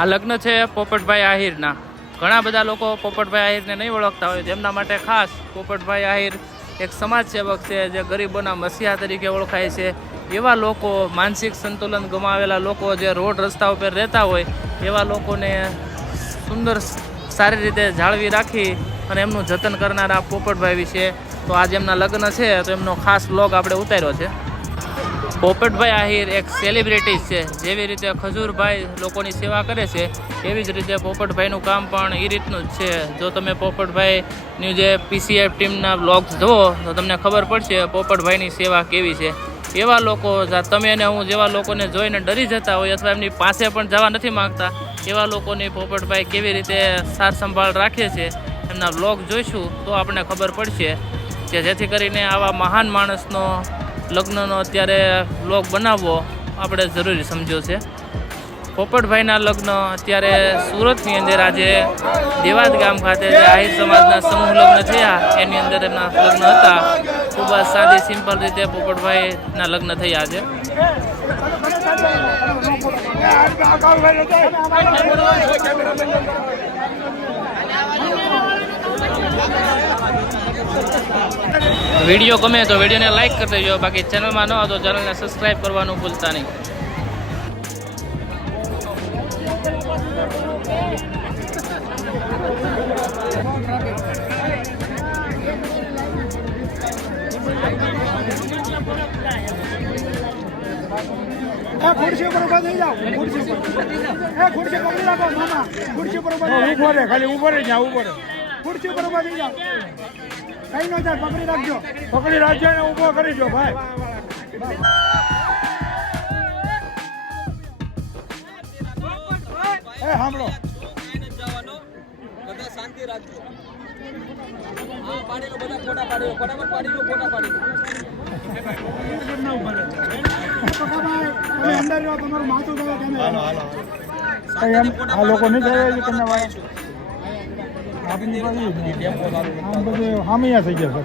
આ લગ્ન છે પોપટભાઈ આહિરના. ઘણા બધા લોકો પોપટભાઈ આહિરને નહીં ઓળખતા હોય, તેમના માટે ખાસ પોપટભાઈ આહિર એક સમાજ સેવક છે જે ગરીબોના મસીહા તરીકે ઓળખાય છે. એવા લોકો, માનસિક સંતુલન ગુમાવેલા લોકો, જે રોડ રસ્તા ઉપર રહેતા હોય એવા લોકોને સુંદર સારી રીતે જાળવી રાખી અને એમનું જતન કરનારા પોપટભાઈ વિશે તો આજે એમના લગ્ન છે તો એમનો ખાસ વ્લોગ આપણે ઉતાર્યો છે. પોપટભાઈ આહિર એક સેલિબ્રિટી છે. જેવી રીતે ખજૂરભાઈ લોકોની સેવા કરે છે એવી જ રીતે પોપટભાઈનું કામ પણ એ રીતનું જ છે. જો તમે પોપટભાઈની જે PCF ટીમના વ્લોગ્સ જુઓ તો તમને ખબર પડશે પોપટભાઈની સેવા કેવી છે. એવા લોકો, તમે અને હું જેવા લોકોને જોઈને ડરી જતા હોય અથવા એમની પાસે પણ જવા નથી માગતા, એવા લોકોની પોપટભાઈ કેવી રીતે સાર સંભાળ રાખે છે એમના વ્લોગ જોઈશું તો આપણને ખબર પડશે કે જેથી કરીને આવા મહાન માણસનો લગ્નનો અત્યારે વ્લોગ બનાવવો આપણે જરૂરી સમજ્યો છે. પોપટભાઈના લગ્ન અત્યારે સુરતની અંદર આજે દેવાદ ગામ ખાતે જે આહિર સમાજના સમૂહ લગ્ન થયા એની અંદર એમના લગ્ન હતા. ખૂબ જ સાદી સિમ્પલ રીતે પોપટભાઈના લગ્ન થયા છે. વિડીયો ગમે તો વિડીયોને લાઈક કરી દેજો. બાકી ચેનલમાં ન હોય તો ચેનલને સબસ્ક્રાઈબ કરવાનું ભૂલતા નહીં. ખુરશી પર ઉભા થઈ જાઓ. ખુરશી પકડી રાખો મામા. ખુરશી પર ઉભા ઉભો રે, ખાલી ઉભો રે, જ્યાં ઉભો રે. ખુરશી પર ઉભા થઈ જાઓ. કઈ નો થાય, પકડી રાખજો. પકડી રાખજો ને ઉભો કરી દો ભાઈ. એ સાંભળો, બધા શાંતિ રાખજો. હા, પાડી લો, બધા ફોટા પાડી લો, ફટાફટ પાડી લો, ફોટા પાડી લો. અંદર રહો, તમારું માથું ગયો તમે. આ લોકો નહીં જાય તમને વાળા. હામિયા થઈ ગયા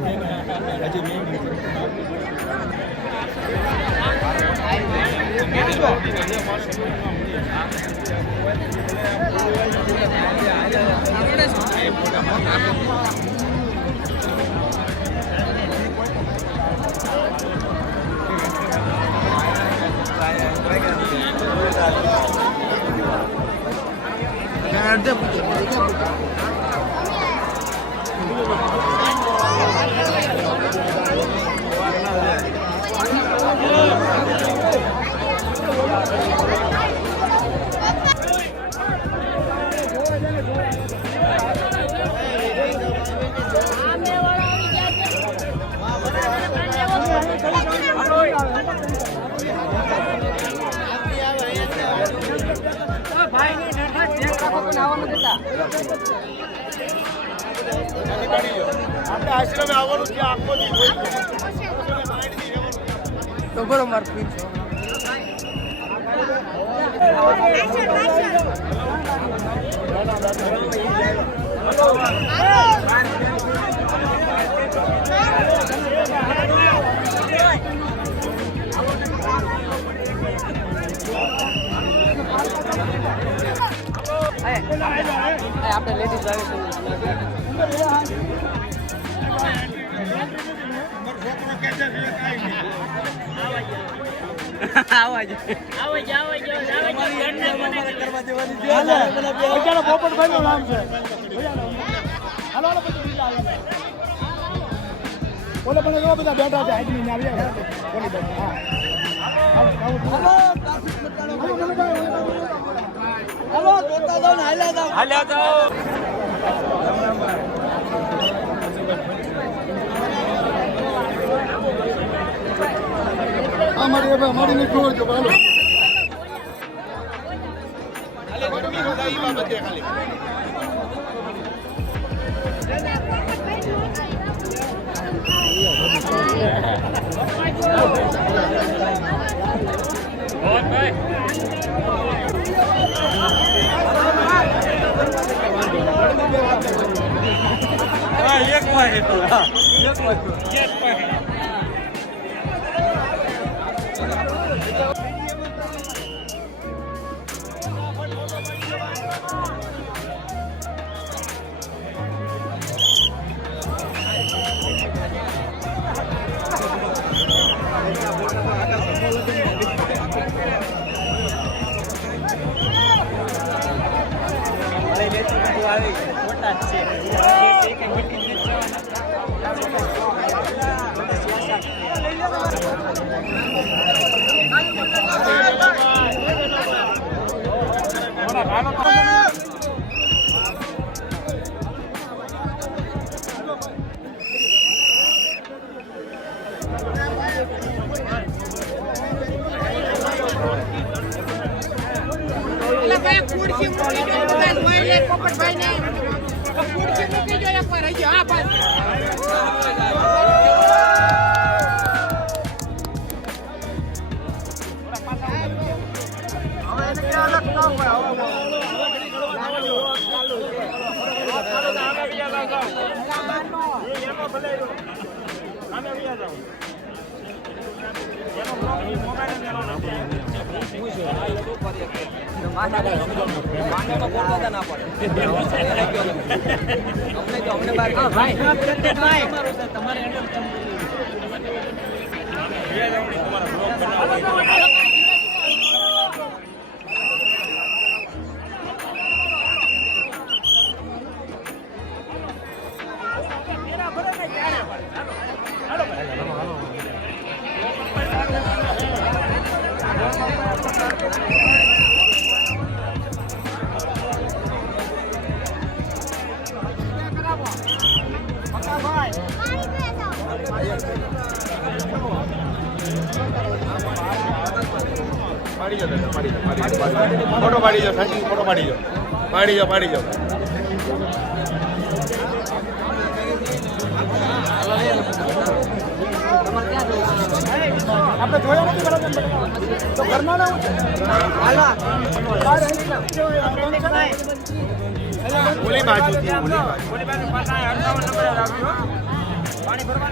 આપણે આશ્રમે આવવાનું છે આખો તો બરોબર આપણે લેડીઝ પોપટભાઈ નું નામ છે. બોલે પણ એવા બધા બેઠા છે. મારી ને જોર જો હાલો. એક પાસે તો એક પાસે ખુરશી મૂકી દો ભાઈ પોપટભાઈ ને ખુરશી મૂકી દો એકવાર હજી હા ફોટો પાડી જાઓ સાચી ફોટો પાડી જાઓ પાડી જાઓ આપણે જોયા નથી બરાબર તો ઘરમાં ના ઓલી બાજુથી પાણી ભરવા